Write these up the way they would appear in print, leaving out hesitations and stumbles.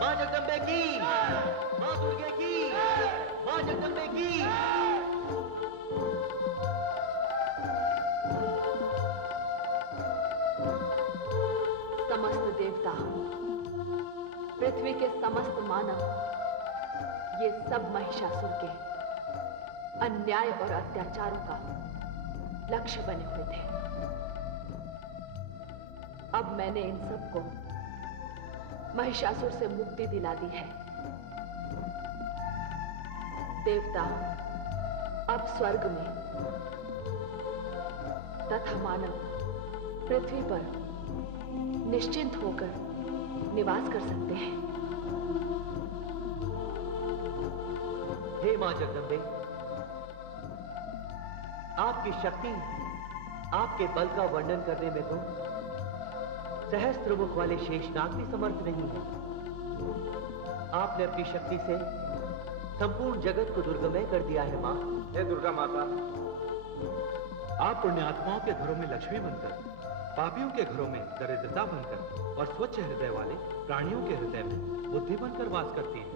मां जगदम्बे की, मां दुर्गे की, मां जगदम्बे की। समस्त देवता, पृथ्वी के समस्त मानव, ये सब महिषासुर के अन्याय और अत्याचारों का लक्ष्य बने हुए थे। अब मैंने इन सबको महिषासुर से मुक्ति दिला दी है। देवता अब स्वर्ग में तथा मानव पृथ्वी पर निश्चिंत होकर निवास कर सकते हैं। हे मां जगदम्बे, आपकी शक्ति, आपके बल का वर्णन करने में तो सहस्त्र मुख वाले शेषनाग भी समर्थ नहीं है। आपने अपनी शक्ति से संपूर्ण जगत को दुर्गमय कर दिया है मां। हे दुर्गा माता, आप पुण्यात्माओं के घरों में लक्ष्मी बनकर, पापियों के घरों में दरिद्रता बनकर और स्वच्छ हृदय वाले प्राणियों के हृदय में बुद्धि बनकर वास करती हैं।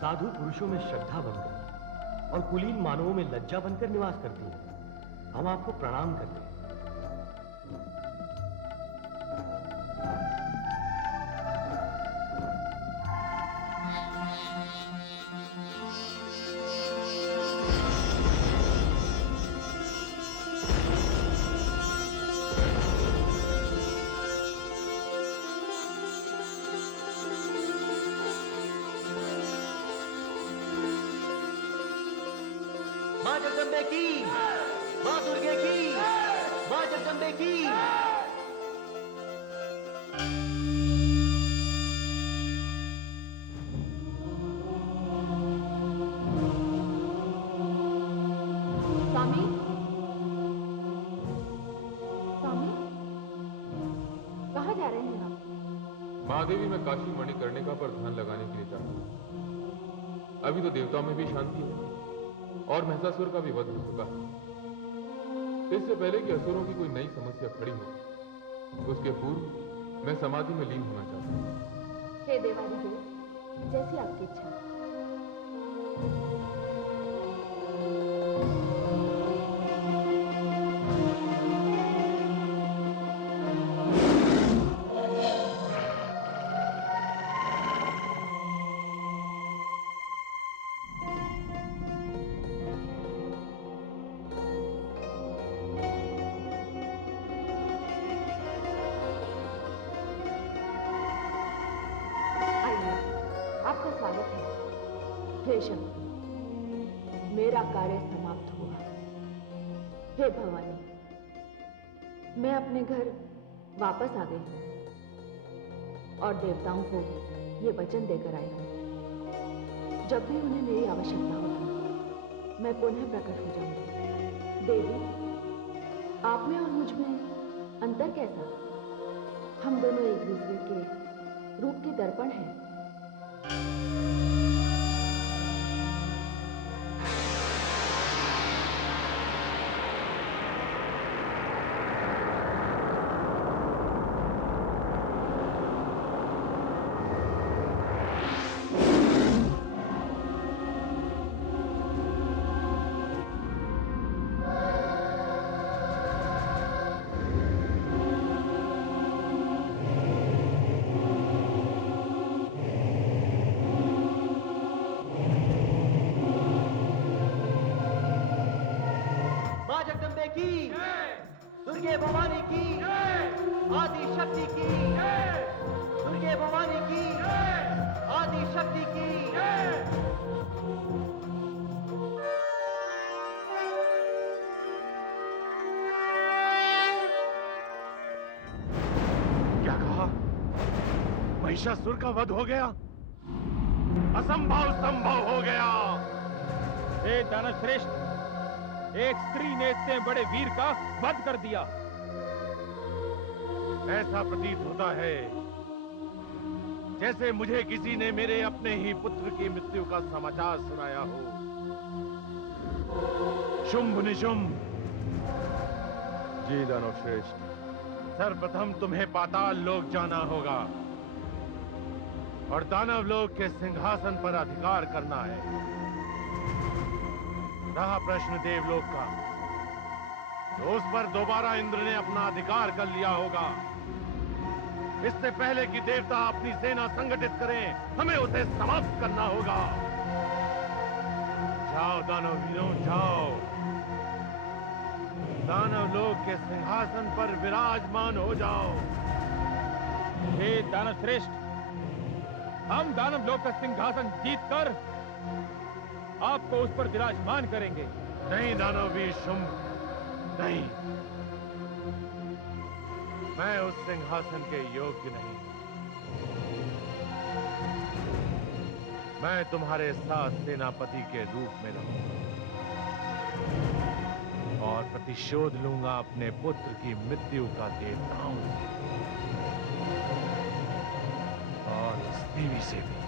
साधु पुरुषों में श्रद्धा बनकर और कुलीन मानवों में लज्जा बनकर निवास करती हैं। हम आपको प्रणाम करते हैं। मां जगदम्बे की, मां दुर्गे की, मां जगदम्बे की। स्वामी, स्वामी, कहाँ जा रहे हैं आप? महादेवी मैं काशी मणिकर्णिका पर ध्यान लगाने के लिए चाहता हूँ। अभी तो देवताओं में भी शांति है और महिषासुर का भी वध हो चुका है। इससे पहले कि असुरों की कोई नई समस्या खड़ी हो, उसके पूर्व मैं समाधि में लीन होना चाहता हूँ। हे देवादिदेव, जैसी आपकी इच्छा। आपका स्वागत है। हे शक्ति, मेरा कार्य समाप्त हुआ। हे भवानी, मैं अपने घर वापस आ गई हूं और देवताओं को ये वचन देकर आई हूं, जब भी उन्हें मेरी आवश्यकता होगी मैं पुनः प्रकट हो जाऊंगी। देवी, आप में और मुझ में अंतर कैसा? हम दोनों एक दूसरे के रूप के दर्पण हैं। की, दुर्गे भवानी की, आदि शक्ति की, दुर्गे भवानी की। महिषासुर का वध हो गया। असंभव संभव हो गया। हे दानव श्रेष्ठ, एक स्त्री ने इतने बड़े वीर का वध कर दिया। ऐसा प्रतीत होता है जैसे मुझे किसी ने मेरे अपने ही पुत्र की मृत्यु का समाचार सुनाया हो। शुंभ निशुंभ। जी दानव श्रेष्ठ। सर्वप्रथम तुम्हें पाताल लोक जाना होगा और दानव लोक के सिंहासन पर अधिकार करना है। रहा प्रश्न देवलोक का, तो उस पर दोबारा इंद्र ने अपना अधिकार कर लिया होगा। इससे पहले कि देवता अपनी सेना संगठित करें, हमें उसे समाप्त करना होगा। जाओ दानव वीरों, जाओ। दानव लोक के सिंहासन पर विराजमान हो जाओ। हे दानव श्रेष्ठ, हम दानव लोक का सिंहासन जीतकर आपको उस पर विराजमान करेंगे। नहीं दानव वीर शुंभ, नहीं। मैं उस सिंहासन के योग्य नहीं। मैं तुम्हारे साथ सेनापति के रूप में रहूंगा और प्रतिशोध लूंगा अपने पुत्र की मृत्यु का देवताओं और उस देवी से भी।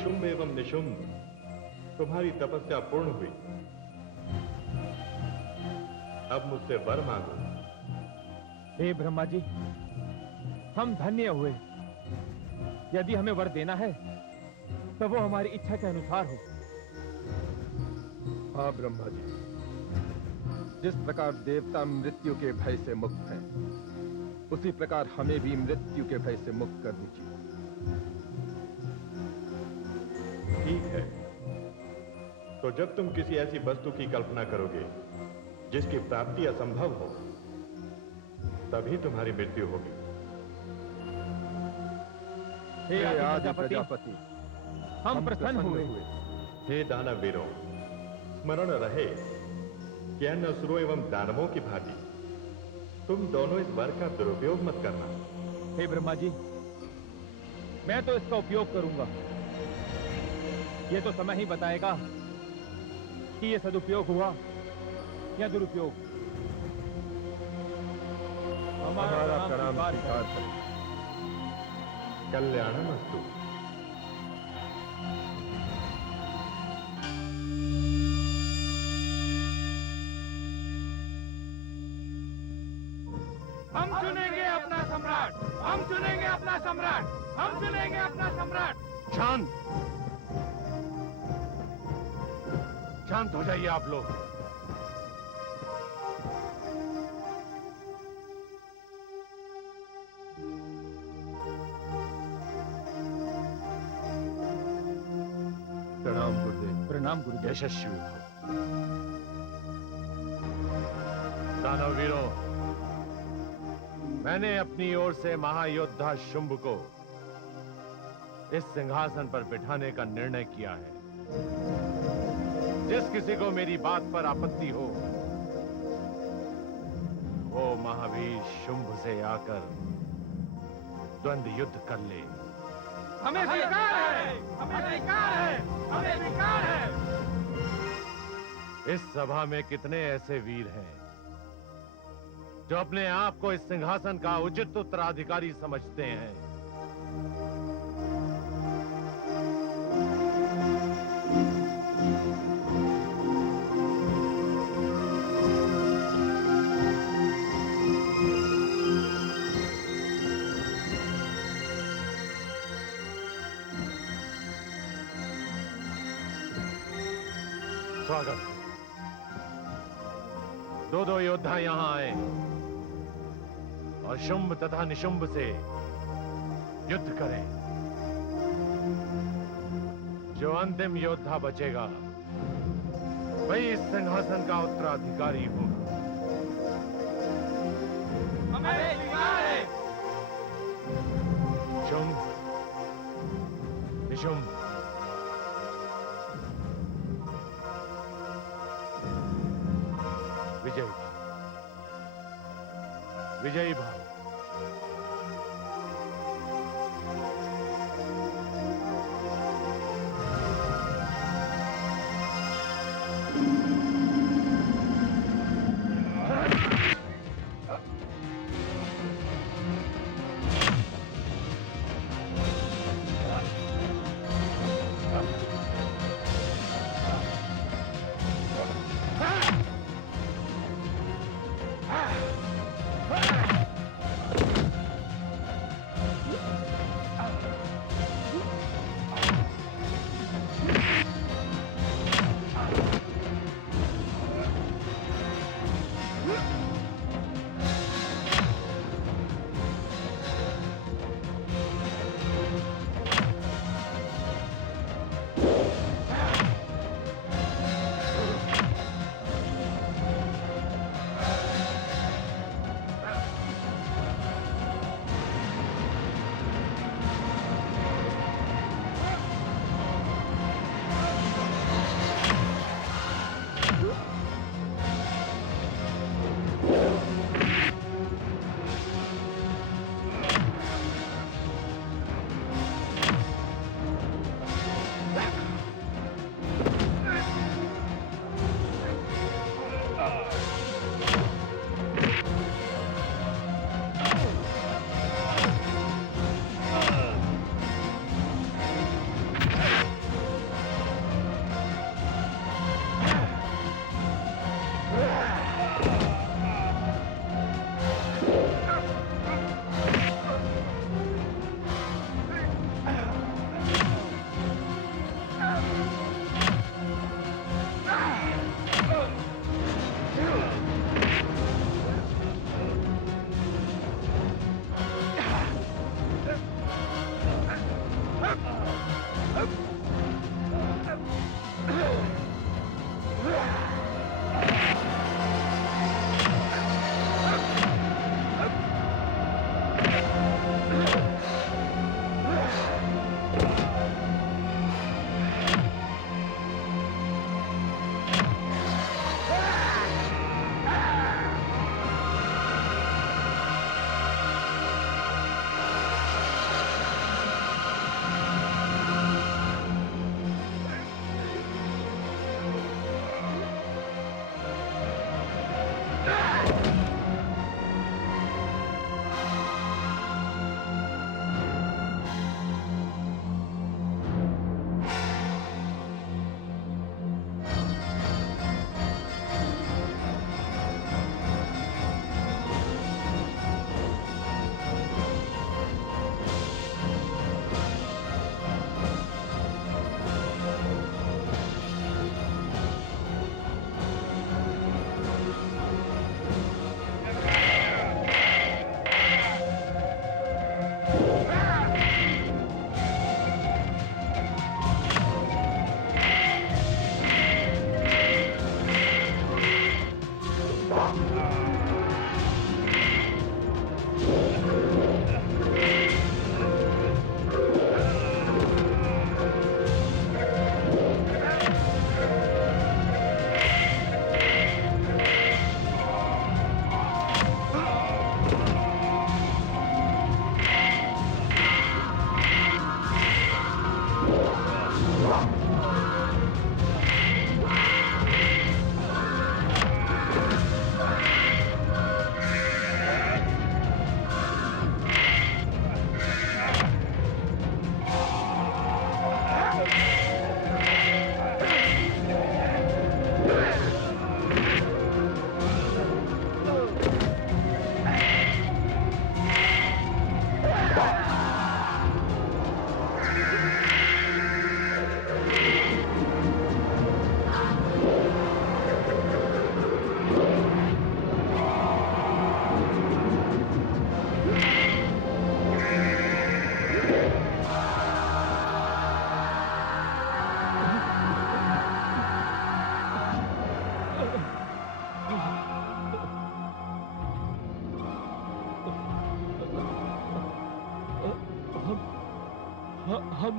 शुंभ एवं निशुंभ, तुम्हारी तपस्या पूर्ण हुई। अब मुझसे वर मांगो। हे ब्रह्मा जी, हम धन्य हुए। यदि हमें वर देना है तो वो हमारी इच्छा के अनुसार हो। हाँ ब्रह्मा जी, जिस प्रकार देवता मृत्यु के भय से मुक्त हैं, उसी प्रकार हमें भी मृत्यु के भय से मुक्त कर दीजिए। ठीक है, तो जब तुम किसी ऐसी वस्तु की कल्पना करोगे जिसकी प्राप्ति असंभव हो, तभी तुम्हारी मृत्यु होगी। हे आदि प्रजापति, हम प्रसन्न हुए। हे दानव वीरों, स्मरण रहे कि अन्य असुरों एवं दानवों की भांति तुम दोनों इस वर का दुरुपयोग मत करना। हे ब्रह्मा जी, मैं तो इसका उपयोग करूंगा। ये तो समय ही बताएगा कि ये सदुपयोग हुआ या दुरुपयोग। हमारा प्रणाम स्वीकार करें। कल्याणमस्तु। हम चुनेंगे अपना सम्राट, हम चुनेंगे अपना सम्राट, हम चुनेंगे अपना सम्राट। शांत, शांत हो जाइए आप लोग। प्रणाम गुरुदेव। प्रणाम गुरुदेव। यशस्वी हो। दानवीरों, मैंने अपनी ओर से महायोद्धा शुंभ को इस सिंहासन पर बिठाने का निर्णय किया है। जिस किसी को मेरी बात पर आपत्ति हो, वो महावीर शुंभ से आकर द्वंद्व युद्ध कर ले। हमें स्वीकार है, हमें स्वीकार है, हमें स्वीकार है। इस सभा में कितने ऐसे वीर हैं जो अपने आप को इस सिंहासन का उचित उत्तराधिकारी समझते हैं? स्वागत। दो योद्धा यहां आए और शुंभ तथा निशुंभ से युद्ध करें। जो अंतिम योद्धा बचेगा वही इस सिंहासन का उत्तराधिकारी होगा। हमें स्वीकार है। शुंभ, निशुंभ, विजयी भाव, विजयी भाव।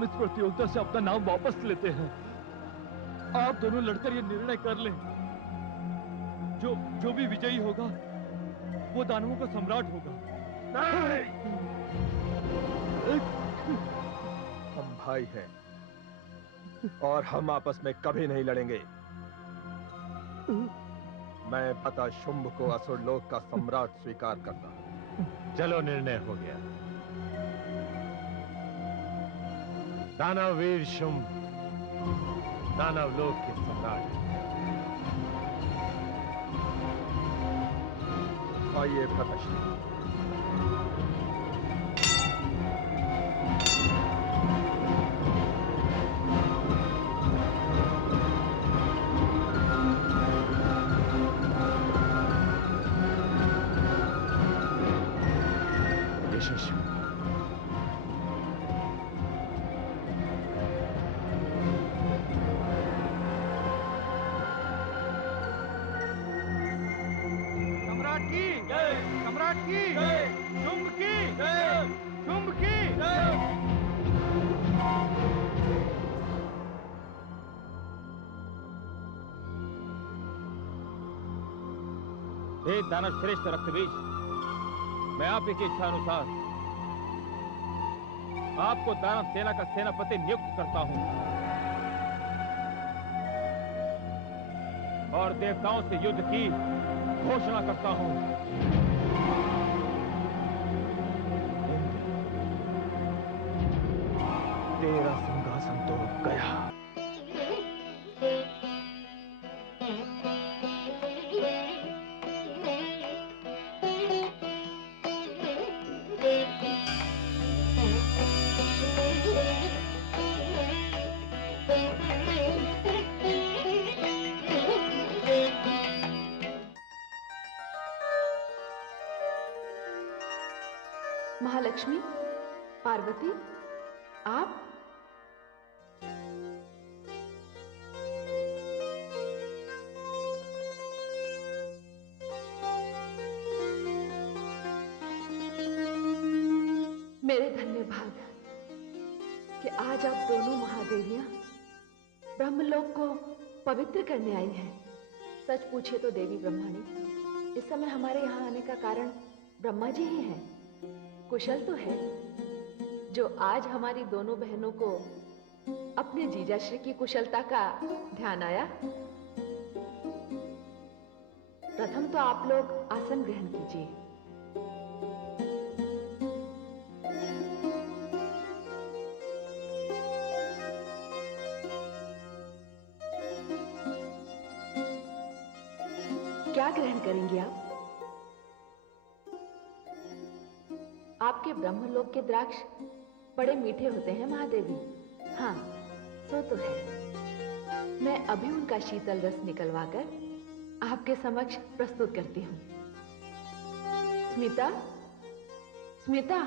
हम इस प्रतियोगिता से अपना नाम वापस लेते हैं। आप दोनों लड़कर ये निर्णय कर लें, जो भी विजयी होगा वो दानवों का सम्राट होगा। हम भाई हैं और हम आपस में कभी नहीं लड़ेंगे। मैं पता शुंभ को असुर लोक का सम्राट स्वीकार करता हूं। चलो, निर्णय हो गया। दानववीर शुंभ दानव लोक के सम्राट। आइए भ्राताश्री। यशस्वी। सम्राट की जय, सम्राट की जय, शुंभ की जय, शुंभ की जय। हे दानव श्रेष्ठ रक्तबीज, मैं आप की इच्छा अनुसार आपको दानव सेना का सेनापति नियुक्त करता हूं और देवताओं से युद्ध की घोषणा करता हूं। तेरा सिंहासन तो गया। महालक्ष्मी, पार्वती, आप? मेरे धन्य भाग कि आज आप दोनों महादेवियां ब्रह्मलोक को पवित्र करने आई हैं। सच पूछिए तो देवी ब्रह्माणी, इस समय हमारे यहाँ आने का कारण ब्रह्मा जी ही हैं। कुशल तो है जो आज हमारी दोनों बहनों को अपने जीजाश्री की कुशलता का ध्यान आया। प्रथम तो आप लोग आसन ग्रहण कीजिए। क्या ग्रहण करेंगे आप? आपके ब्रह्मलोक के द्राक्ष बड़े मीठे होते हैं महादेवी। हाँ, सो तो है। मैं अभी उनका शीतल रस निकलवाकर आपके समक्ष प्रस्तुत करती हूँ। स्मिता, स्मिता,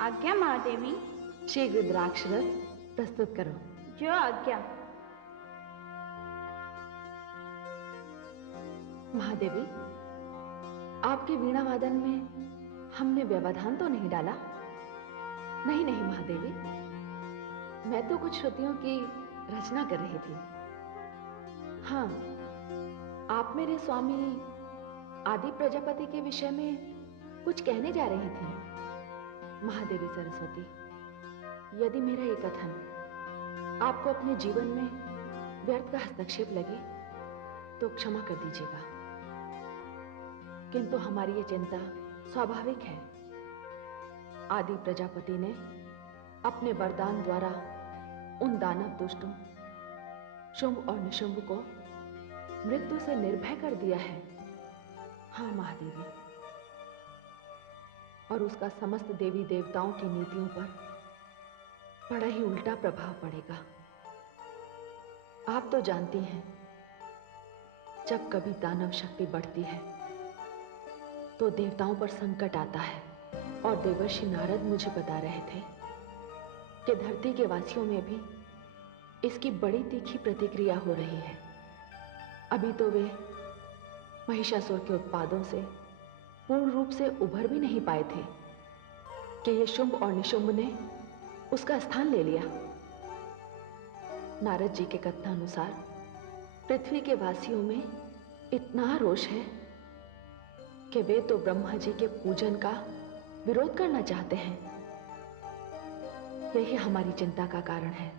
आज्ञा महादेवी। शीघ्र द्राक्ष रस प्रस्तुत करो। जो आज्ञा। महादेवी, आपके वीणा वादन में हमने व्यवधान तो नहीं डाला? नहीं नहीं महादेवी, मैं तो कुछ श्रुतियों की रचना कर रही थी। हाँ, आप मेरे स्वामी आदि प्रजापति के विषय में कुछ कहने जा रही थी। महादेवी सरस्वती, यदि मेरा ये कथन आपको अपने जीवन में व्यर्थ का हस्तक्षेप लगे तो क्षमा कर दीजिएगा, किंतु हमारी ये चिंता स्वाभाविक है। आदि प्रजापति ने अपने वरदान द्वारा उन दानव दुष्टों शुंभ और निशुंभ को मृत्यु से निर्भय कर दिया है। हाँ महादेवी, और उसका समस्त देवी देवताओं की नीतियों पर बड़ा ही उल्टा प्रभाव पड़ेगा। आप तो जानती हैं, जब कभी दानव शक्ति बढ़ती है तो देवताओं पर संकट आता है। और देवर्षि नारद मुझे बता रहे थे कि धरती के वासियों में भी इसकी बड़ी तीखी प्रतिक्रिया हो रही है। अभी तो वे महिषासुर के उत्पादों से पूर्ण रूप से उभर भी नहीं पाए थे कि ये शुंभ और निशुंभ ने उसका स्थान ले लिया। नारद जी के कथनानुसार पृथ्वी के वासियों में इतना रोष है कि वे तो ब्रह्मा जी के पूजन का विरोध करना चाहते हैं। यही हमारी चिंता का कारण है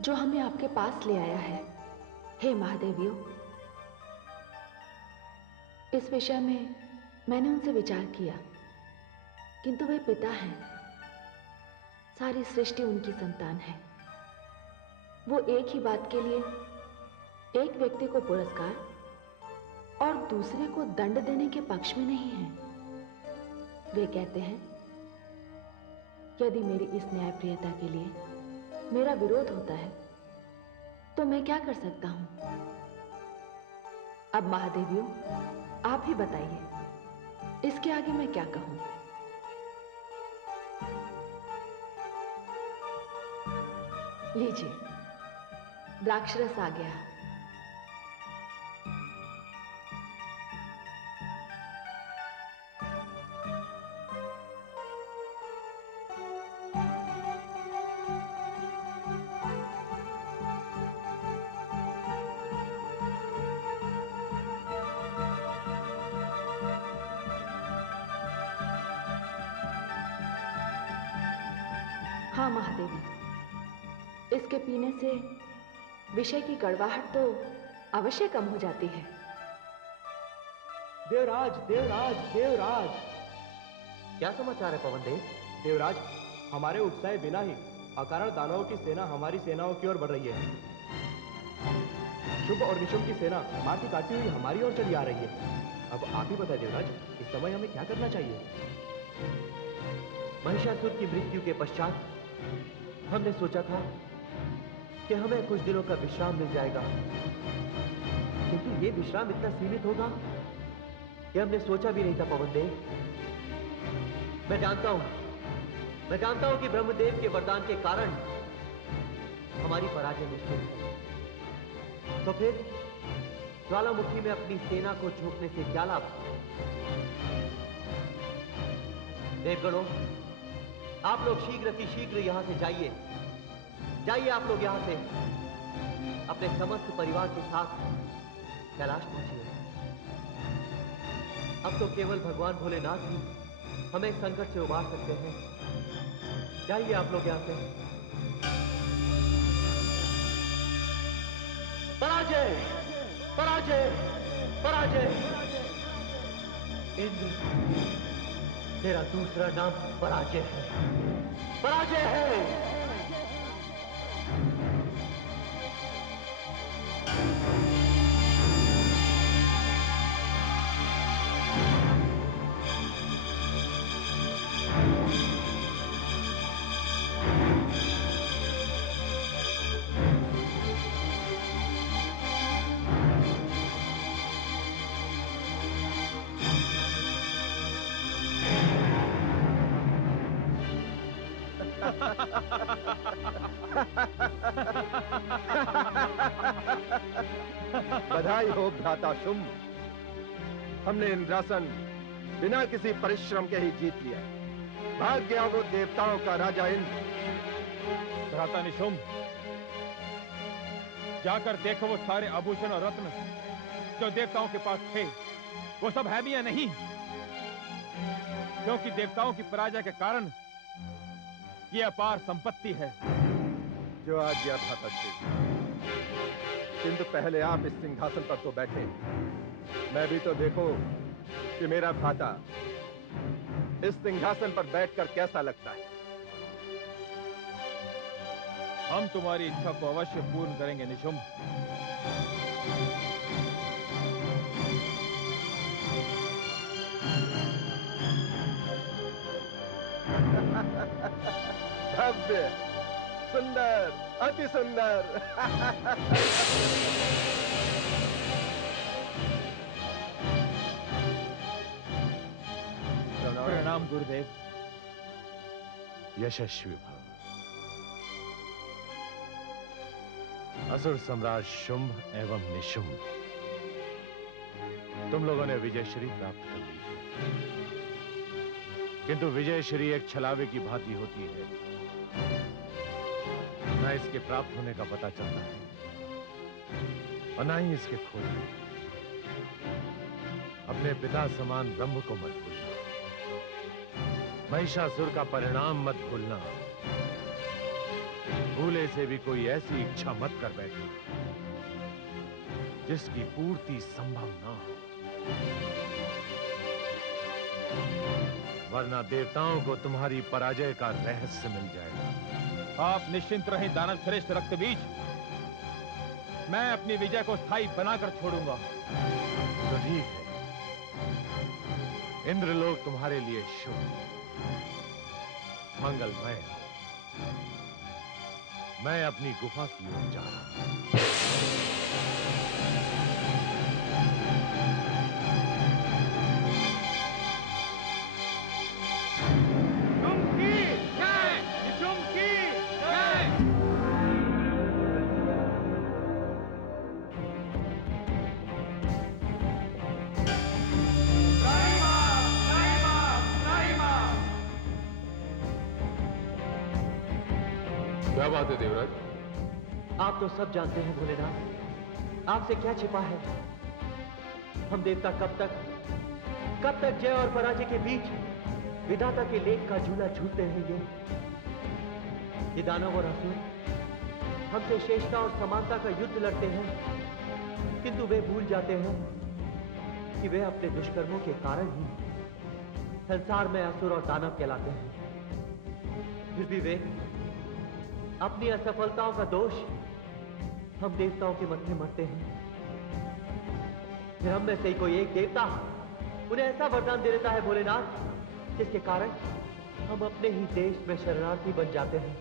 जो हमें आपके पास ले आया है। हे महादेवियों, इस विषय में मैंने उनसे विचार किया, किंतु वे पिता हैं, सारी सृष्टि उनकी संतान है। वो एक ही बात के लिए एक व्यक्ति को पुरस्कार और दूसरे को दंड देने के पक्ष में नहीं है। वे कहते हैं, यदि मेरी इस न्यायप्रियता के लिए मेरा विरोध होता है तो मैं क्या कर सकता हूं? अब महादेवियों, आप ही बताइए, इसके आगे मैं क्या कहूं? लीजिए, द्राक्षरस आ गया। हाँ महादेवी, इसके पीने से विषय की कड़वाहट तो अवश्य कम हो जाती है। देवराज, देवराज, देवराज! क्या समाचार है पवन देव? देवराज, हमारे उत्साह बिना ही अकारण दानवों की सेना हमारी सेनाओं की ओर बढ़ रही है। शुभ और निशुंभ की सेना माटी काटती हुई हमारी ओर चली आ रही है। अब आप ही बताएं देवराज, इस समय हमें क्या करना चाहिए? महिषासुर की मृत्यु के पश्चात हमने सोचा था कि हमें कुछ दिनों का विश्राम मिल जाएगा, किंतु ये विश्राम इतना सीमित होगा ये हमने सोचा भी नहीं था पवन देव। मैं जानता हूं कि ब्रह्मदेव के वरदान के कारण हमारी पराजय निश्चित है। तो फिर ज्वालामुखी में अपनी सेना को झोंकने से क्या लाभ? देवगणों, आप लोग शीघ्र की शीघ्र यहां से जाइए। आप लोग यहां से अपने समस्त परिवार के साथ कैलाश पहुंचिए। अब तो केवल भगवान भोलेनाथ ही हमें इस संकट से उबार सकते हैं। जाइए आप लोग यहां से। पराजय, पराजय, पराजय। इंद्र, तेरा दूसरा नाम पराजय है, पराजय है। बधाई हो भ्राता शुंभ, हमने इंद्रासन बिना किसी परिश्रम के ही जीत लिया। भाग गया वो देवताओं का राजा इंद्र। भ्राता निशुंभ, जाकर देखो वो सारे आभूषण और रत्न जो देवताओं के पास थे, वो सब है भी या नहीं? क्योंकि देवताओं की पराजय के कारण ये अपार संपत्ति है। जो आज्ञा भ्राता श्री, किंतु पहले आप इस सिंहासन पर तो बैठे। मैं भी तो देखो कि मेरा भ्राता इस सिंहासन पर बैठकर कैसा लगता है। हम तुम्हारी इच्छा को अवश्य पूर्ण करेंगे निशुंभ। भव्य, सुंदर, अति सुंदर। प्रणाम गुरुदेव। यशस्वी भव। असुर सम्राट शुंभ एवं निशुंभ, तुम लोगों ने विजयश्री प्राप्त कर ली है। किंतु विजयश्री एक छलावे की भांति होती है ना इसके प्राप्त होने का पता चलता है और ना ही इसके खोने। अपने पिता समान ब्रह्म को मत भूलना, महिषासुर का परिणाम मत भूलना, भूले से भी कोई ऐसी इच्छा मत कर बैठना जिसकी पूर्ति संभव ना हो, वरना देवताओं को तुम्हारी पराजय का रहस्य मिल जाएगा। आप निश्चिंत रहें दानव श्रेष्ठ रक्तबीज, मैं अपनी विजय को स्थायी बनाकर छोड़ूंगा। तो ठीक है, इंद्रलोक तुम्हारे लिए शुभ मंगलमय हो। मैं अपनी गुफा की ओर जा रहा हूं। क्या बात है देवराज? आप तो सब जानते हैं भोलेनाथ, आपसे क्या छिपा है। हम देवता कब तक जय और पराजय के बीच विधाता के लेख का झूला झूलते रहेंगे। ये दानव और असुर हमसे श्रेष्ठता और समानता का युद्ध लड़ते हैं, किंतु वे भूल जाते हैं कि वे अपने दुष्कर्मों के कारण ही संसार में असुर और दानव कहलाते हैं। फिर भी वे अपनी असफलताओं का दोष हम देवताओं के मत्थे मरते हैं। फिर हम में से कोई एक देवता उन्हें ऐसा वरदान दे देता है भोलेनाथ, जिसके कारण हम अपने ही देश में शरणार्थी बन जाते हैं।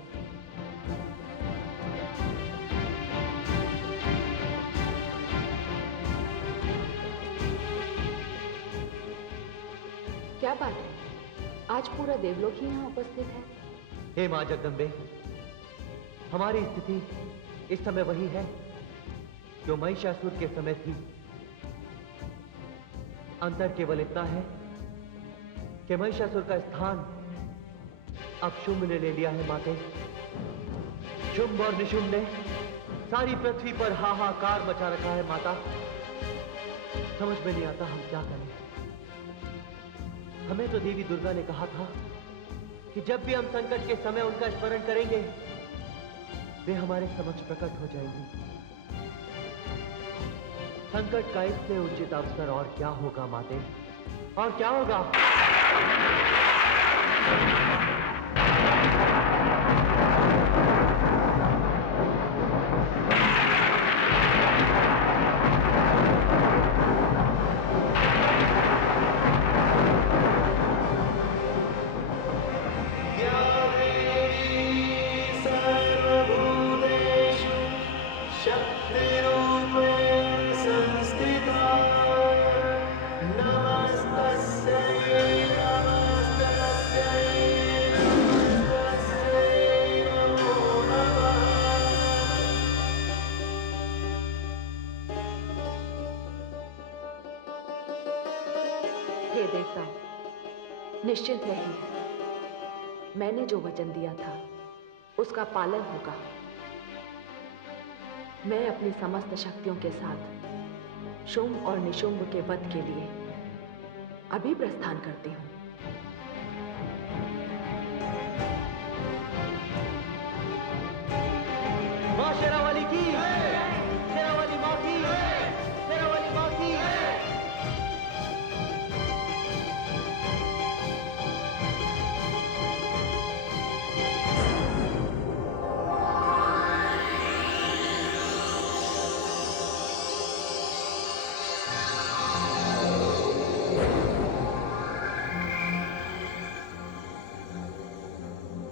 क्या बात है, आज पूरा देवलोक ही यहाँ उपस्थित है। हे मां जगदम्बे, हमारी स्थिति इस समय वही है जो महिषासुर के समय थी। अंतर केवल इतना है कि महिषासुर का स्थान अब शुंभ ने ले लिया है। माते, शुंभ और निशुंभ ने सारी पृथ्वी पर हाहाकार मचा रखा है। माता, समझ में नहीं आता हम क्या करें। हमें तो देवी दुर्गा ने कहा था कि जब भी हम संकट के समय उनका स्मरण करेंगे वे हमारे समक्ष प्रकट हो जाएंगी। संकट का इससे उचित अवसर और क्या होगा माते, और क्या होगा। निश्चिंत रहिए, मैंने जो वचन दिया था उसका पालन होगा। मैं अपनी समस्त शक्तियों के साथ शुंभ और निशुंभ के वध के लिए अभी प्रस्थान करती हूं। मां शेरावाली की, शेरावाली मां की, शेरावाली मां की।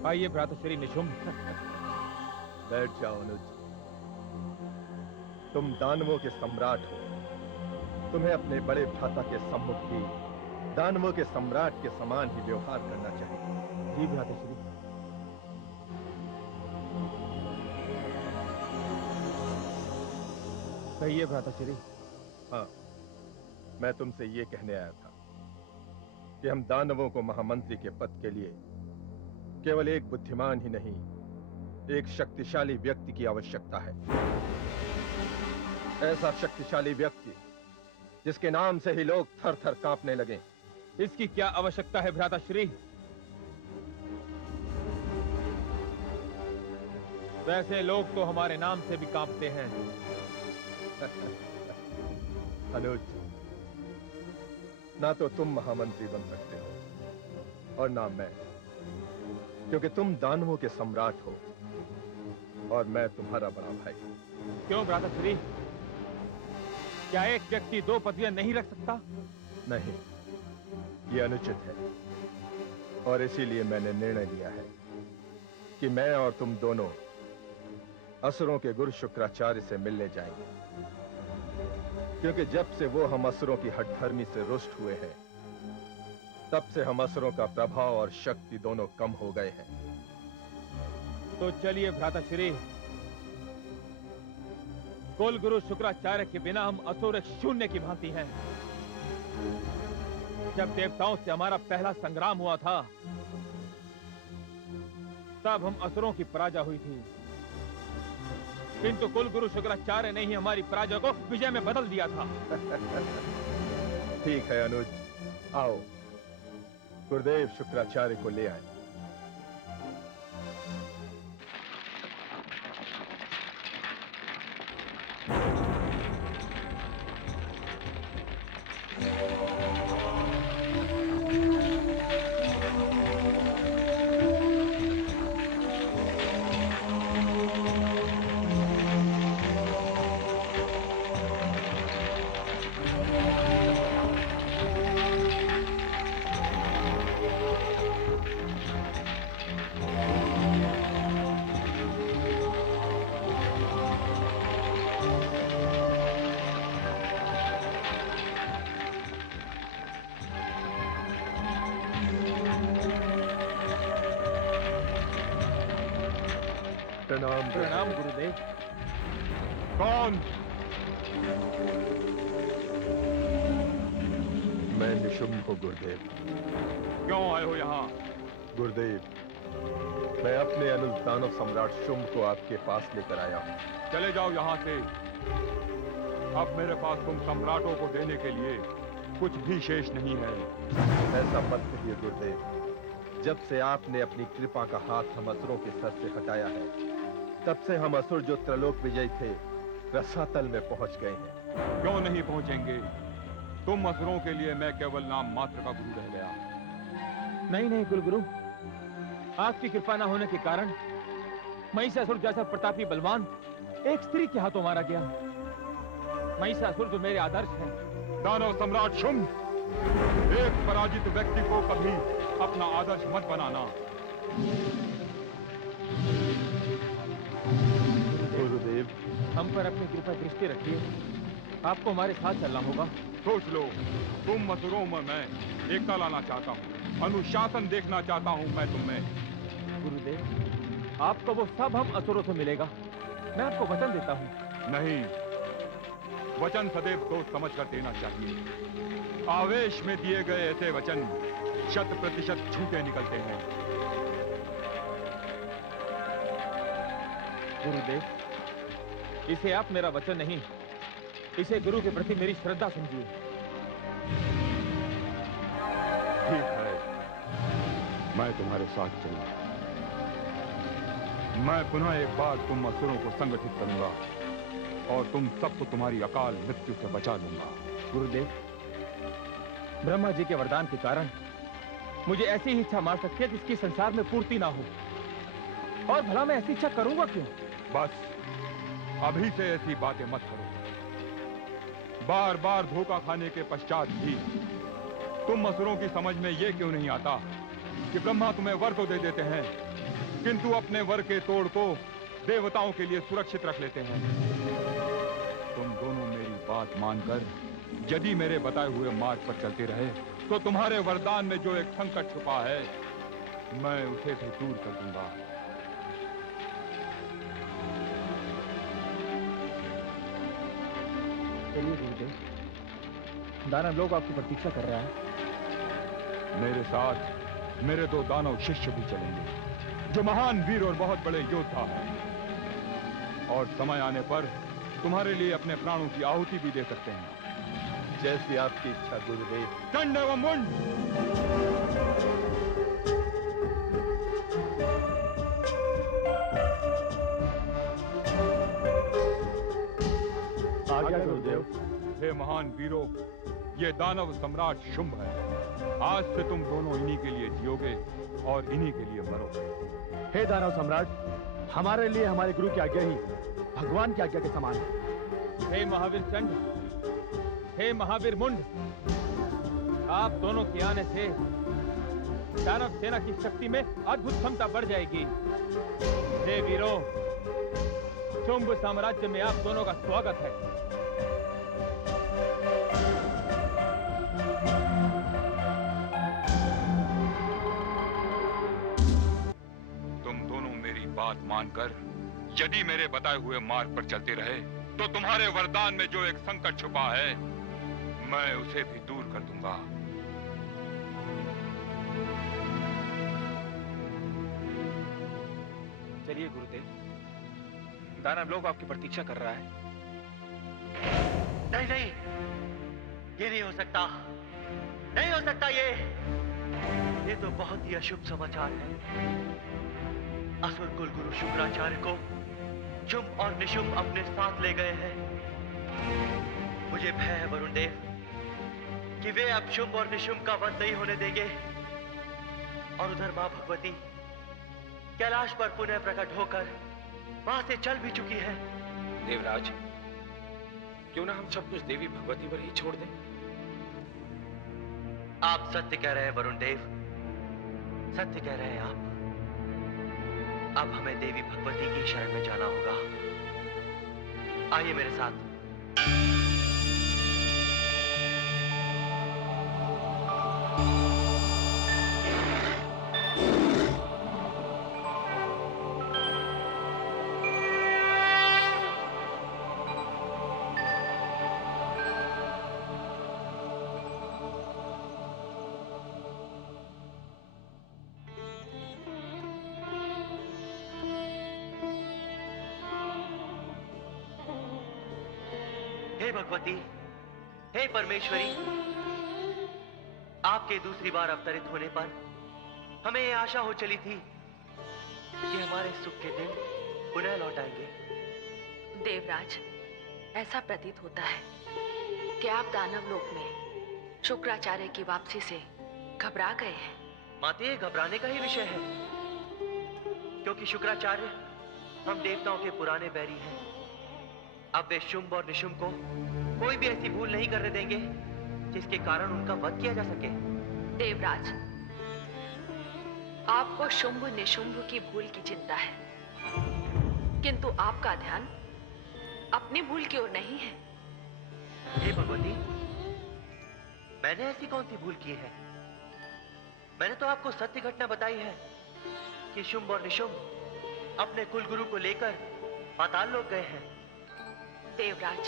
आइए भ्रातश्री निशुंभ। बैठ जाओ अनुज। तुम दानवों के सम्राट हो, तुम्हें अपने बड़े भ्राता के सम्मुख भी दानवों के सम्राट के समान ही व्यवहार करना चाहिए। जी भ्रातश्री। कहिए भ्रातश्री। हाँ, मैं तुमसे ये कहने आया था कि हम दानवों को महामंत्री के पद के लिए केवल एक बुद्धिमान ही नहीं एक शक्तिशाली व्यक्ति की आवश्यकता है। ऐसा शक्तिशाली व्यक्ति जिसके नाम से ही लोग थर थर कांपने लगे। इसकी क्या आवश्यकता है भ्राताश्री? वैसे लोग तो हमारे नाम से भी कांपते हैं। अनुज, ना तो तुम महामंत्री बन सकते हो और ना मैं, क्योंकि तुम दानवों के सम्राट हो और मैं तुम्हारा बड़ा भाई। क्यों भ्राताश्री? क्या एक व्यक्ति दो पदवियां नहीं रख सकता? नहीं, ये अनुचित है और इसीलिए मैंने निर्णय लिया है कि मैं और तुम दोनों असुरों के गुरु शुक्राचार्य से मिलने जाएंगे, क्योंकि जब से वो हम असुरों की हठधर्मी से रुष्ट हुए हैं, तब से हम असुरों का प्रभाव और शक्ति दोनों कम हो गए हैं। तो चलिए भ्राताश्री, कुल गुरु शुक्राचार्य के बिना हम असुर एक शून्य की भांति हैं। जब देवताओं से हमारा पहला संग्राम हुआ था, तब हम असुरों की पराजय हुई थी, किंतु कुल गुरु शुक्राचार्य ने ही हमारी पराजय को विजय में बदल दिया था। ठीक है अनुज, आओ गुरुदेव शुक्राचार्य को ले आए। प्रणाम। प्रणाम गुरुदेव। कौन? मैं निशुम्भ हूँ गुरुदेव। क्यों आए हो यहाँ? गुरुदेव, मैं अपने अनुज दानव सम्राट शुंभ को आपके पास लेकर आया हूँ। चले जाओ यहाँ से। अब मेरे पास तुम सम्राटों को देने के लिए कुछ भी शेष नहीं है। ऐसा मत कहिए गुरुदेव। जब से आपने अपनी कृपा का हाथ हम असुरों के सर से हटाया है, तब से हम असुर जो त्रलोक विजयी थे, रसातल में पहुंच गए हैं। क्यों नहीं पहुंचेंगे? तुम असुरों के लिए मैं केवल नाम मात्र का गुरु रह गया। नहीं नहीं कुलगुरु, आपकी कृपा न होने के कारण महिषासुर जैसा प्रतापी बलवान एक स्त्री के हाथों मारा गया। महिषासुर जो मेरे आदर्श है। दानव सम्राट शुंभ, एक पराजित व्यक्ति को कभी अपना आदर्श मत बनाना। गुरुदेव, हम पर अपनी कृपा दृष्टि रखिए। आपको हमारे साथ चलना होगा। सोच लो, तुम असुरों में मैं एकता लाना चाहता हूँ, अनुशासन देखना चाहता हूँ मैं तुम में। गुरुदेव, आपको वो सब हम असुरों से मिलेगा। मैं आपको वचन देता हूँ। नहीं, वचन सदैव सोच समझ कर देना चाहिए। आवेश में दिए गए ऐसे वचन 100% झूठे निकलते हैं। गुरुदेव, इसे आप मेरा वचन नहीं, इसे गुरु के प्रति मेरी श्रद्धा समझिए। ठीक है, मैं तुम्हारे साथ चलूंगा। मैं पुनः एक बार तुम असुरों को संगठित करूंगा और तुम सबको तुम्हारी अकाल मृत्यु से बचा लूंगा। गुरुदेव, ब्रह्मा जी के वरदान के कारण मुझे ऐसी ही इच्छा मार सकती है जिसकी संसार में पूर्ति ना हो। और भला मैं ऐसी इच्छा करूंगा क्यों? बस अभी से ऐसी बातें मत करो। बार बार धोखा खाने के पश्चात भी तुम असुरों की समझ में यह क्यों नहीं आता कि ब्रह्मा तुम्हें वर तो दे देते हैं, किंतु अपने वर के तोड़ को देवताओं के लिए सुरक्षित रख लेते हैं। तुम दोनों मेरी बात मानकर यदि मेरे बताए हुए मार्ग पर चलते रहे, तो तुम्हारे वरदान में जो एक संकट छुपा है, मैं उसे भी दूर कर दूंगा। चलिए गुरुदेव, दानव लोग आपकी प्रतीक्षा कर रहा है। मेरे साथ मेरे 2 दानव शिष्य भी चलेंगे। जो महान वीर और बहुत बड़े योद्धा है, और समय आने पर तुम्हारे लिए अपने प्राणों की आहुति भी दे सकते हैं। जैसी आपकी इच्छा गुरुदेव। दंड एवं मुंड। आज्ञा गुरुदेव। हे महान वीरों, ये दानव सम्राट शुंभ है। आज से तुम दोनों इन्हीं के लिए जियोगे और इन्हीं के लिए मरोगे। हे दानव सम्राट, हमारे लिए हमारे गुरु की आज्ञा ही भगवान की आज्ञा के समान है। हे महावीर चंड, हे महावीर मुंड, आप दोनों के आने से दानव सेना की शक्ति में अद्भुत क्षमता बढ़ जाएगी। हे वीरों, शुंभ साम्राज्य में आप दोनों का स्वागत है। तुम दोनों मेरी बात मानकर यदि मेरे बताए हुए मार्ग पर चलते रहे तो तुम्हारे वरदान में जो एक संकट छुपा है, मैं उसे भी दूर कर दूंगा। चलिए गुरुदेव, दानव लोग आपकी प्रतीक्षा कर रहा है। नहीं नहीं, ये नहीं हो सकता, नहीं हो सकता। ये तो बहुत ही अशुभ समाचार है। असुर कुल गुरु शुक्राचार्य को शुंभ और निशुंभ अपने साथ ले गए हैं। मुझे भय है वरुण देव कि वे अब शुंभ और निशुंभ का वध नहीं होने देंगे। और उधर मां भगवती कैलाश पर पुनः प्रकट होकर वहां से चल भी चुकी है। देवराज, क्यों ना हम सब कुछ देवी भगवती पर ही छोड़ दें? आप सत्य कह रहे हैं वरुण देव, सत्य कह रहे हैं आप। अब हमें देवी भगवती की शरण में जाना होगा। आइए मेरे साथ। हे भगवती, हे परमेश्वरी, आपके दूसरी बार अवतरित होने पर हमें यह आशा हो चली थी कि हमारे सुख के दिन पुनः लौट आएंगे। देवराज, ऐसा प्रतीत होता है कि आप दानव लोक में शुक्राचार्य की वापसी से घबरा गए हैं। माते, ये घबराने का ही विषय है, क्योंकि शुक्राचार्य हम देवताओं के पुराने बैरी हैं। अब वे शुंभ और निशुंभ को कोई भी ऐसी भूल नहीं करने देंगे जिसके कारण उनका वध किया जा सके। देवराज, आपको शुंभ निशुंभ की भूल की चिंता है, किंतु आपका ध्यान अपनी भूल की ओर नहीं है। हे भगवती, मैंने ऐसी कौन सी भूल की है? मैंने तो आपको सत्य घटना बताई है कि शुंभ और निशुंभ अपने कुल गुरु को लेकर पाताल लोक गए हैं। देवराज,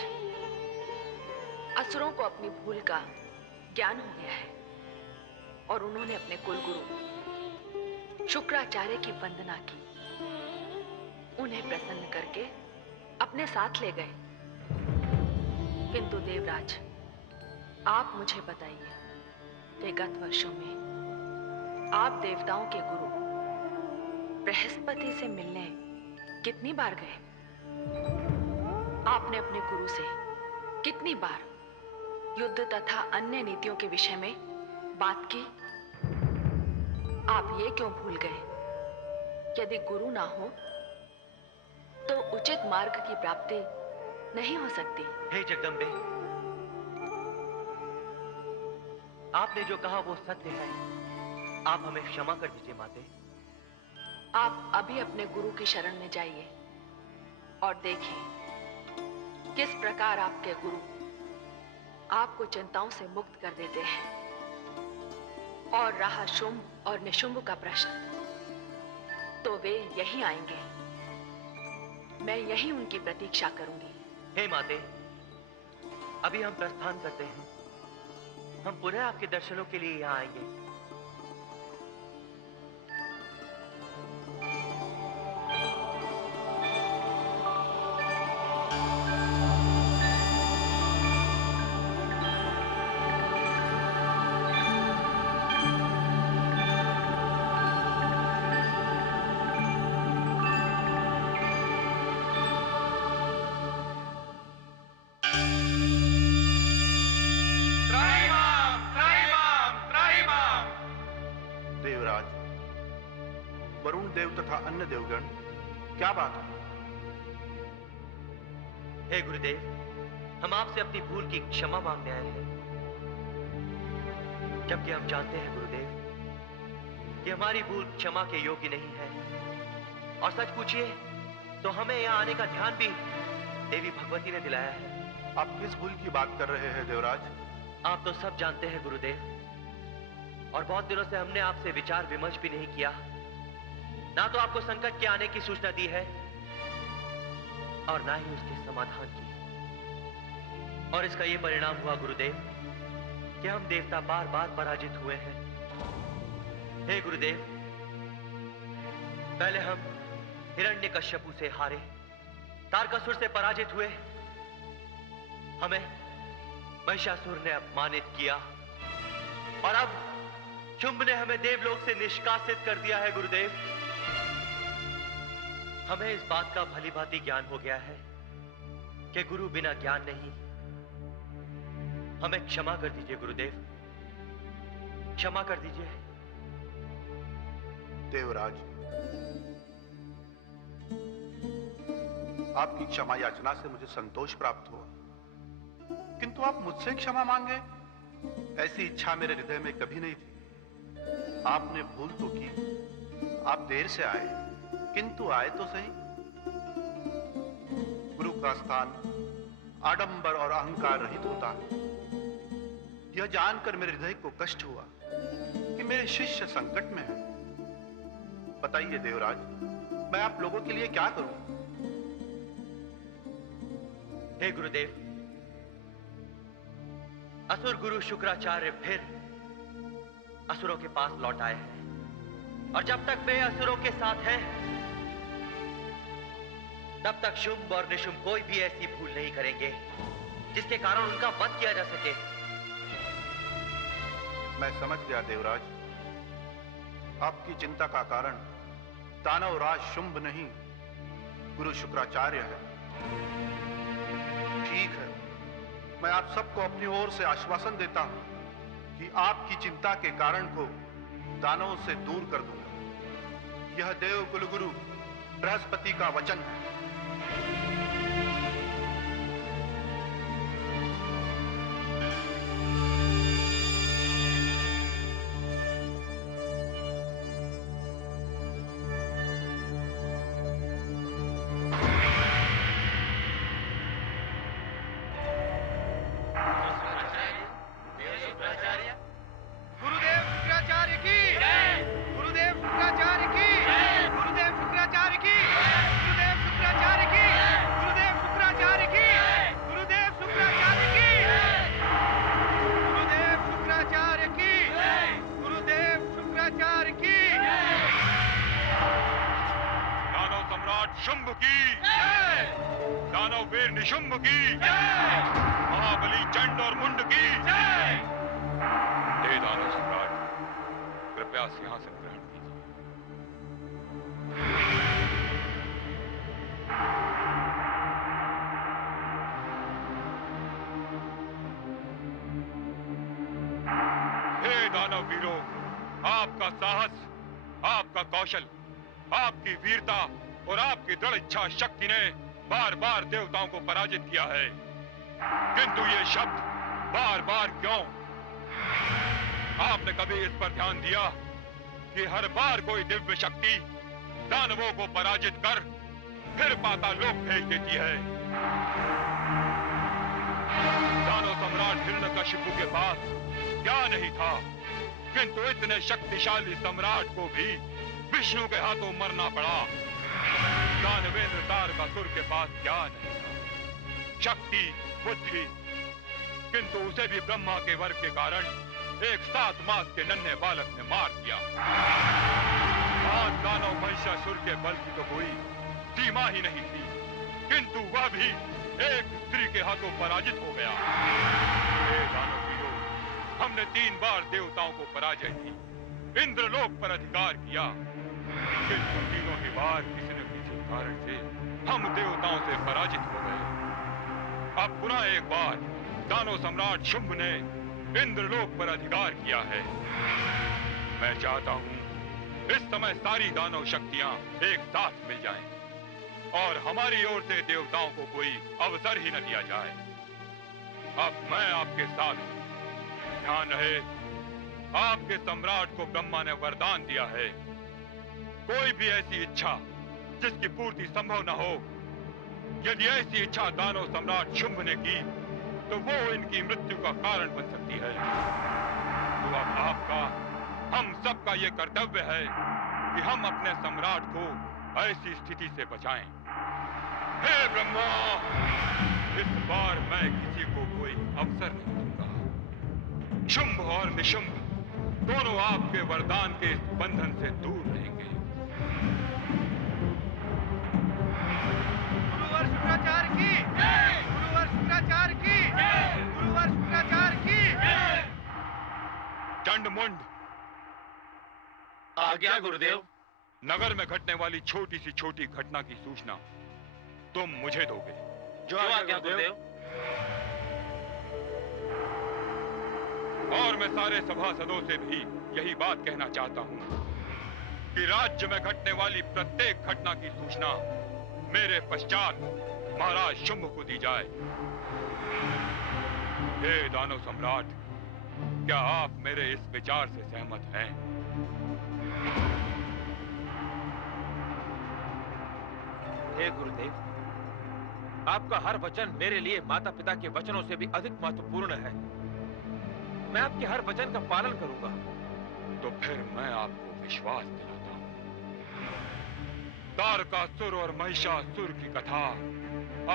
असुरों को अपनी भूल का ज्ञान हो गया है और उन्होंने अपने कुलगुरु शुक्राचार्य की वंदना की। उन्हें प्रसन्न करके अपने साथ ले गए। किंतु देवराज, आप मुझे बताइए कि गत वर्षों में आप देवताओं के गुरु बृहस्पति से मिलने कितनी बार गए? आपने अपने गुरु से कितनी बार युद्ध तथा अन्य नीतियों के विषय में बात की? आप ये क्यों भूल गए? यदि गुरु ना हो तो उचित मार्ग की प्राप्ति नहीं हो सकती। हे जगदम्बे, आपने जो कहा वो सत्य है। आप हमें क्षमा कर दीजिए माते। आप अभी अपने गुरु की शरण में जाइए और देखिए किस प्रकार आपके गुरु आपको चिंताओं से मुक्त कर देते हैं। और रहा शुंभ और निशुंभ का प्रश्न, तो वे यहीं आएंगे। मैं यहीं उनकी प्रतीक्षा करूंगी। हे माते, अभी हम प्रस्थान करते हैं। हम पुनः आपके दर्शनों के लिए यहाँ आएंगे। देव तथा अन्य देवगण, क्या बात है? हे गुरुदेव, हम आपसे अपनी भूल की क्षमा मांगने आए हैं। जबकि हम जानते हैं गुरुदेव कि हमारी भूल क्षमा के योग्य नहीं है, और सच पूछिए तो हमें यहाँ आने का ध्यान भी देवी भगवती ने दिलाया है। आप किस भूल की बात कर रहे हैं देवराज? आप तो सब जानते हैं गुरुदेव, और बहुत दिनों से हमने आपसे विचार विमर्श भी नहीं किया। ना तो आपको संकट के आने की सूचना दी है और ना ही उसके समाधान की। और इसका यह परिणाम हुआ गुरुदेव कि हम देवता बार बार पराजित हुए हैं। हे गुरुदेव, पहले हम हिरण्यकश्यपु से हारे, तारकासुर से पराजित हुए, हमें महिषासुर ने अपमानित किया, और अब शुंभ ने हमें देवलोक से निष्कासित कर दिया है। गुरुदेव, हमें इस बात का भली भांति ज्ञान हो गया है कि गुरु बिना ज्ञान नहीं। हमें क्षमा कर दीजिए गुरुदेव, क्षमा कर दीजिए। देवराज, आपकी क्षमा याचना से मुझे संतोष प्राप्त हुआ, किंतु आप मुझसे क्षमा मांगे, ऐसी इच्छा मेरे हृदय में कभी नहीं थी। आपने भूल तो की, आप देर से आए, किंतु आए तो सही। गुरु का स्थान आडंबर और अहंकार रहित होता है। यह जानकर मेरे हृदय को कष्ट हुआ कि मेरे शिष्य संकट में हैं। बताइए देवराज, मैं आप लोगों के लिए क्या करूं? हे गुरुदेव, असुर गुरु शुक्राचार्य फिर असुरों के पास लौट आए हैं, और जब तक वे असुरों के साथ हैं, तब तक शुंभ और निशुंभ कोई भी ऐसी भूल नहीं करेंगे जिसके कारण उनका वध किया जा सके। मैं समझ गया देवराज, आपकी चिंता का कारण दानवराज शुंभ नहीं, गुरु शुक्राचार्य है। ठीक है, मैं आप सबको अपनी ओर से आश्वासन देता हूं कि आपकी चिंता के कारण को दानवों से दूर कर दूंगा। यह देव कुलगुरु बृहस्पति का वचन है। शुंभ की जय, दानववीर निशुंभ की जय, महाबली चंड और मुंड की जय। हे दानव सम्राट, कृपया सिंहासन ग्रहण कीजिए। हे दानव वीरों, आपका साहस, आपका कौशल, आपकी वीरता और आपकी दृढ़ इच्छा शक्ति ने बार बार देवताओं को पराजित किया है, किंतु ये शब्द बार बार क्यों? आपने कभी इस पर ध्यान दिया कि हर बार कोई दिव्य शक्ति दानवों को पराजित कर फिर पाताल लोक भेज देती है। दानव सम्राट हिरण्यकशिपु के पास क्या नहीं था, किंतु इतने शक्तिशाली सम्राट को भी विष्णु के हाथों मरना पड़ा। दानवेंद्र तारकासुर के पास क्या नहीं था, शक्ति, बुद्धि, किंतु उसे भी ब्रह्मा के वर के कारण एक 7 मास के नन्हे बालक ने मार दिया। आज दानव महिषासुर के बल की तो कोई सीमा ही नहीं थी, किंतु वह भी एक स्त्री के हाथों पराजित हो गया। हे दानव वीरों, हमने 3 बार देवताओं को पराजय की, इंद्रलोक पर अधिकार किया, किंतु तीनों ही बार किसी न किसी कारण से हम देवताओं से पराजित हो गए। अब पुनः एक बार दानव सम्राट शुंभ ने इंद्रलोक पर अधिकार किया है। मैं चाहता हूं इस समय सारी दानव शक्तियां एक साथ मिल जाएं और हमारी ओर से देवताओं को कोई अवसर ही न दिया जाए। अब मैं आपके साथ हूं। ध्यान रहे, आपके सम्राट को ब्रह्मा ने वरदान दिया है, कोई भी ऐसी इच्छा जिसकी पूर्ति संभव न हो, यदि ऐसी इच्छा दानव सम्राट शुंभ ने की तो वो इनकी मृत्यु का कारण बन सकती है। तो अब आपका, हम सबका ये कर्तव्य है कि हम अपने सम्राट को ऐसी स्थिति से बचाएं। हे ब्रह्मा, इस बार मैं किसी को कोई अवसर नहीं दूंगा। शुंभ और निशुंभ दोनों आपके वरदान के इस बंधन से दूर रहेंगे। गुरुवर शुक्राचार्य की जय! गुरुवर शुक्राचार्य की जय! गुरुवर शुक्राचार्य की जय! चंडमुंड, आज्ञा गुरुदेव। नगर में घटने वाली छोटी सी छोटी घटना की सूचना तुम मुझे दोगे। जो आज्ञा गुरुदेव। और मैं सारे सभासदों से भी यही बात कहना चाहता हूं कि राज्य में घटने वाली प्रत्येक घटना की सूचना मेरे पश्चात महाराज शुंभ को दी जाए। हे दानव सम्राट, क्या आप मेरे इस विचार से सहमत हैं? हे गुरुदेव, आपका हर वचन मेरे लिए माता पिता के वचनों से भी अधिक महत्वपूर्ण है। मैं आपके हर वचन का पालन करूंगा। तो फिर मैं आपको विश्वास दिलाता हूं। तारकासुर और महिषासुर की कथा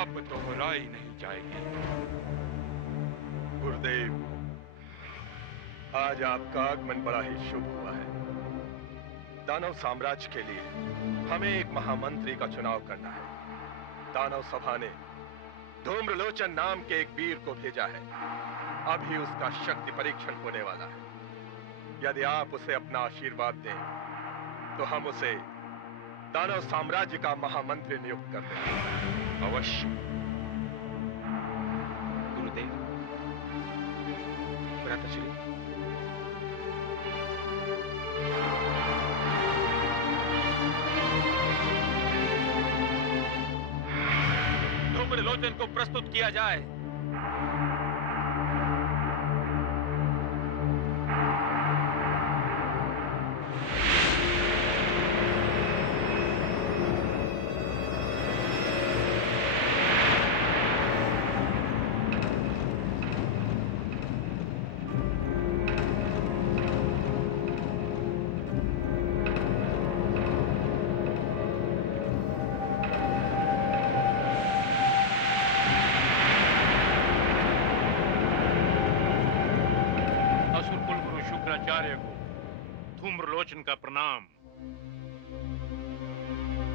अब दोहराई नहीं जाएगी। गुरुदेव, आज आपका आगमन बड़ा ही शुभ हुआ है। दानव साम्राज्य के लिए हमें एक महामंत्री का चुनाव करना है। दानव सभा ने धूम्रलोचन नाम के एक वीर को भेजा है। अभी उसका शक्ति परीक्षण होने वाला है। यदि आप उसे अपना आशीर्वाद दें तो हम उसे दानव साम्राज्य का महामंत्री नियुक्त कर देंगे। अवश्य गुरुदेव। भ्राताश्री, धूम्रलोचन को प्रस्तुत किया जाए। धूम्रलोचन का प्रणाम।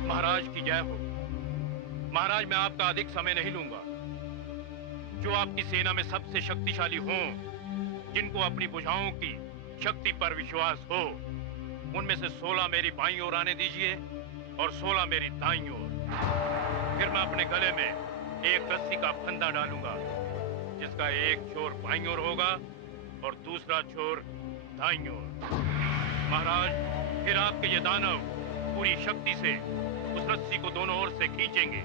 महाराज की जय हो। महाराज, मैं आपका अधिक समय नहीं लूंगा। जो आपकी सेना में सबसे शक्तिशाली हों, जिनको अपनी भुजाओं की शक्ति पर विश्वास हो, उनमें से 16 मेरी बाईं ओर आने दीजिए और 16 मेरी दाईं ओर। फिर मैं अपने गले में एक रस्सी का फंदा डालूंगा, जिसका एक छोर बाईं ओर होगा और दूसरा छोर दाईं ओर। महाराज, फिर आपके ये दानव पूरी शक्ति से उस रस्सी को दोनों ओर से खींचेंगे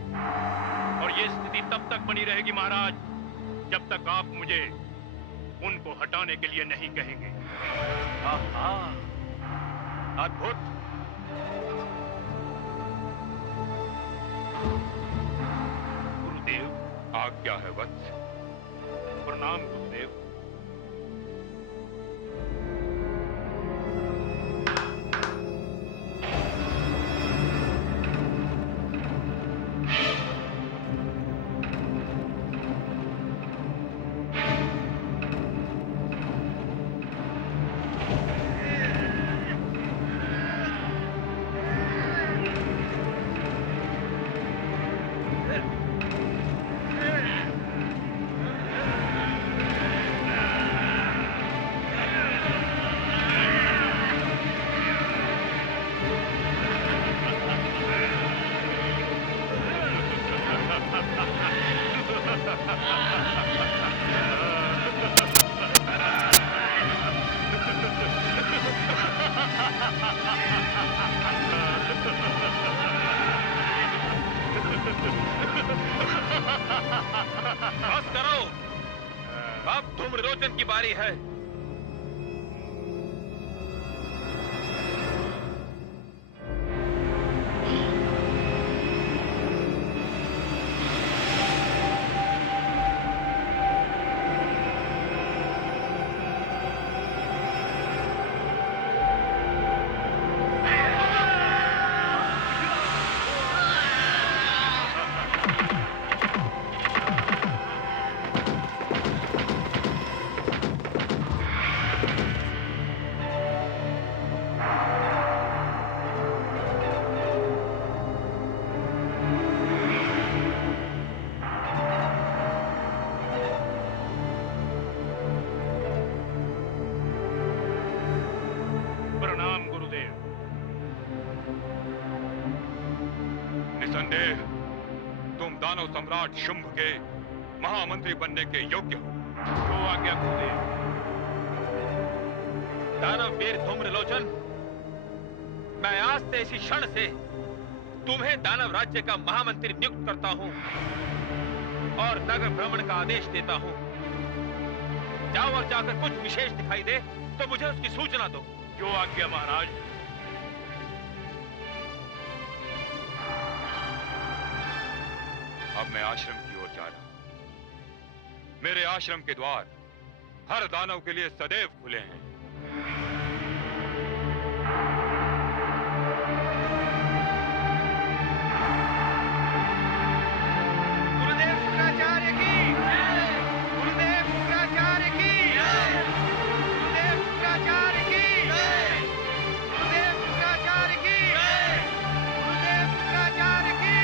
और ये स्थिति तब तक बनी रहेगी महाराज, जब तक आप मुझे उनको हटाने के लिए नहीं कहेंगे। आहा, अद्भुत। गुरुदेव, आज्ञा है वत्स। प्रणाम गुरुदेव। बस करो, अब धूम्रलोचन की बारी है। निसंदेह तुम दानव सम्राट शुंभ के महामंत्री बनने के योग्य हो। तो आज्ञा गुरुदेव। दानव वीर धूम्रलोचन, मैं आज से इसी क्षण से तुम्हें दानव राज्य का महामंत्री नियुक्त करता हूं और नगर भ्रमण का आदेश देता हूं। जाओ और जाकर कुछ विशेष दिखाई दे तो मुझे उसकी सूचना दो। जो आज्ञा महाराज। अब मैं आश्रम की ओर जा रहा हूं। मेरे आश्रम के द्वार हर दानव के लिए सदैव खुले हैं। गुरुदेव शुक्राचार्य की गुरुदेव शुक्राचार्य की गुरुदेव शुक्राचार्य की गुरुदेव शुक्राचार्य की गुरुदेव शुक्राचार्य की।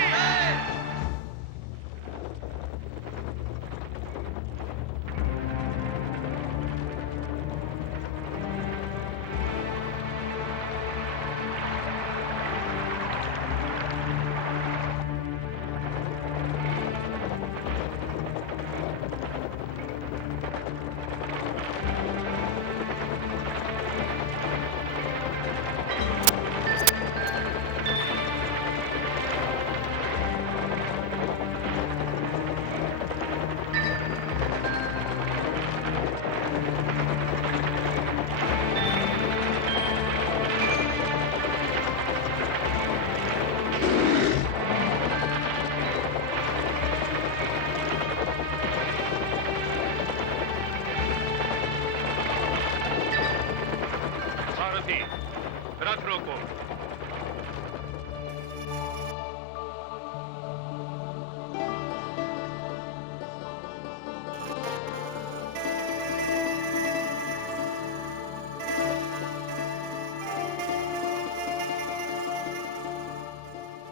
रथ रोको।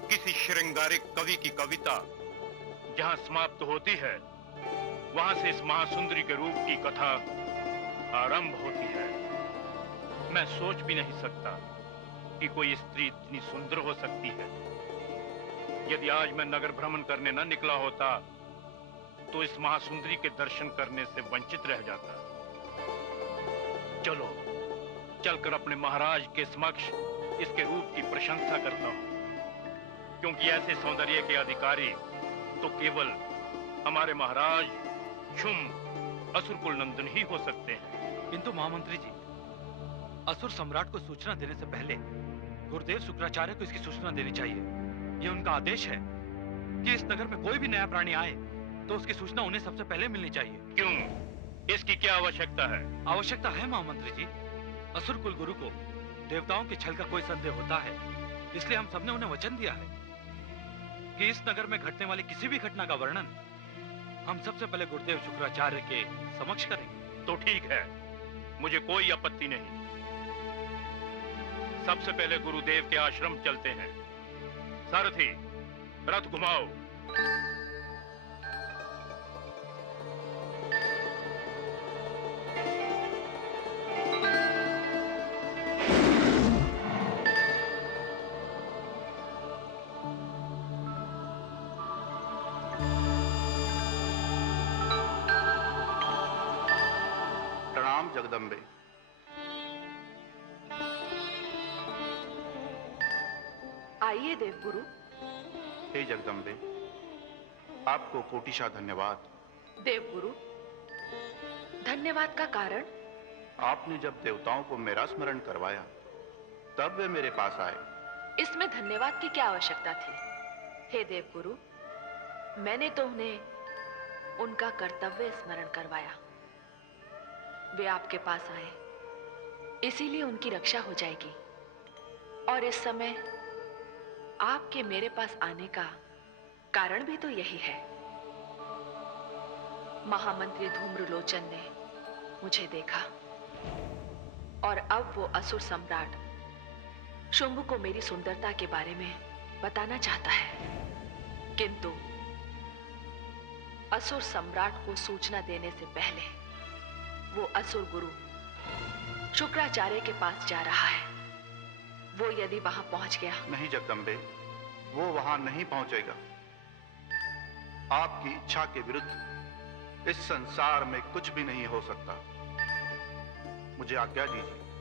किसी श्रृंगारिक कवि की कविता जहां समाप्त होती है, वहां से इस महासुंदरी के रूप की कथा आरंभ होती है। मैं सोच भी नहीं सकता कि कोई स्त्री इतनी सुंदर हो सकती है। यदि आज मैं नगर भ्रमण करने न निकला होता तो इस महासुंदरी के दर्शन करने से वंचित रह जाता। चलो चलकर अपने महाराज के समक्ष इसके रूप की प्रशंसा करता हूं, क्योंकि ऐसे सौंदर्य के अधिकारी तो केवल हमारे महाराज शुंभ असुरकुल नंदन ही हो सकते हैं। किंतु महामंत्री जी, असुर सम्राट को सूचना देने से पहले गुरुदेव शुक्राचार्य को इसकी सूचना देनी चाहिए। यह उनका आदेश है कि इस नगर में कोई भी नया प्राणी आए तो उसकी सूचना उन्हें सबसे पहले मिलनी चाहिए। क्यों? इसकी क्या आवश्यकता है? आवश्यकता है महामंत्री जी। असुर कुल गुरु को देवताओं के छल का कोई संदेह होता है, इसलिए हम सबने उन्हें वचन दिया है कि इस नगर में घटने वाली किसी भी घटना का वर्णन हम सबसे पहले गुरुदेव शुक्राचार्य के समक्ष करेंगे। तो ठीक है, मुझे कोई आपत्ति नहीं। सबसे पहले गुरुदेव के आश्रम चलते हैं। सारथी, रथ घुमाओ। प्रणाम जगदम्बे। आइए देवगुरु। हे जगदम्बे, आपको कोटिशा धन्यवाद। देवगुरु, धन्यवाद का कारण? आपने जब देवताओं को मेरा स्मरण करवाया तब वे मेरे पास आए। इसमें धन्यवाद की क्या आवश्यकता थी? हे देवगुरु, मैंने तो उन्हें उनका कर्तव्य स्मरण करवाया। वे आपके पास आए, इसीलिए उनकी रक्षा हो जाएगी। और इस समय आपके मेरे पास आने का कारण भी तो यही है। महामंत्री धूम्रलोचन ने मुझे देखा और अब वो असुर सम्राट शुंभ को मेरी सुंदरता के बारे में बताना चाहता है, किंतु असुर सम्राट को सूचना देने से पहले वो असुर गुरु शुक्राचार्य के पास जा रहा है। वो यदि वहां पहुंच गया। नहीं जगदम्बे, वो वहां नहीं पहुंचेगा। आपकी इच्छा के विरुद्ध इस संसार में कुछ भी नहीं हो सकता। मुझे आज्ञा दीजिए।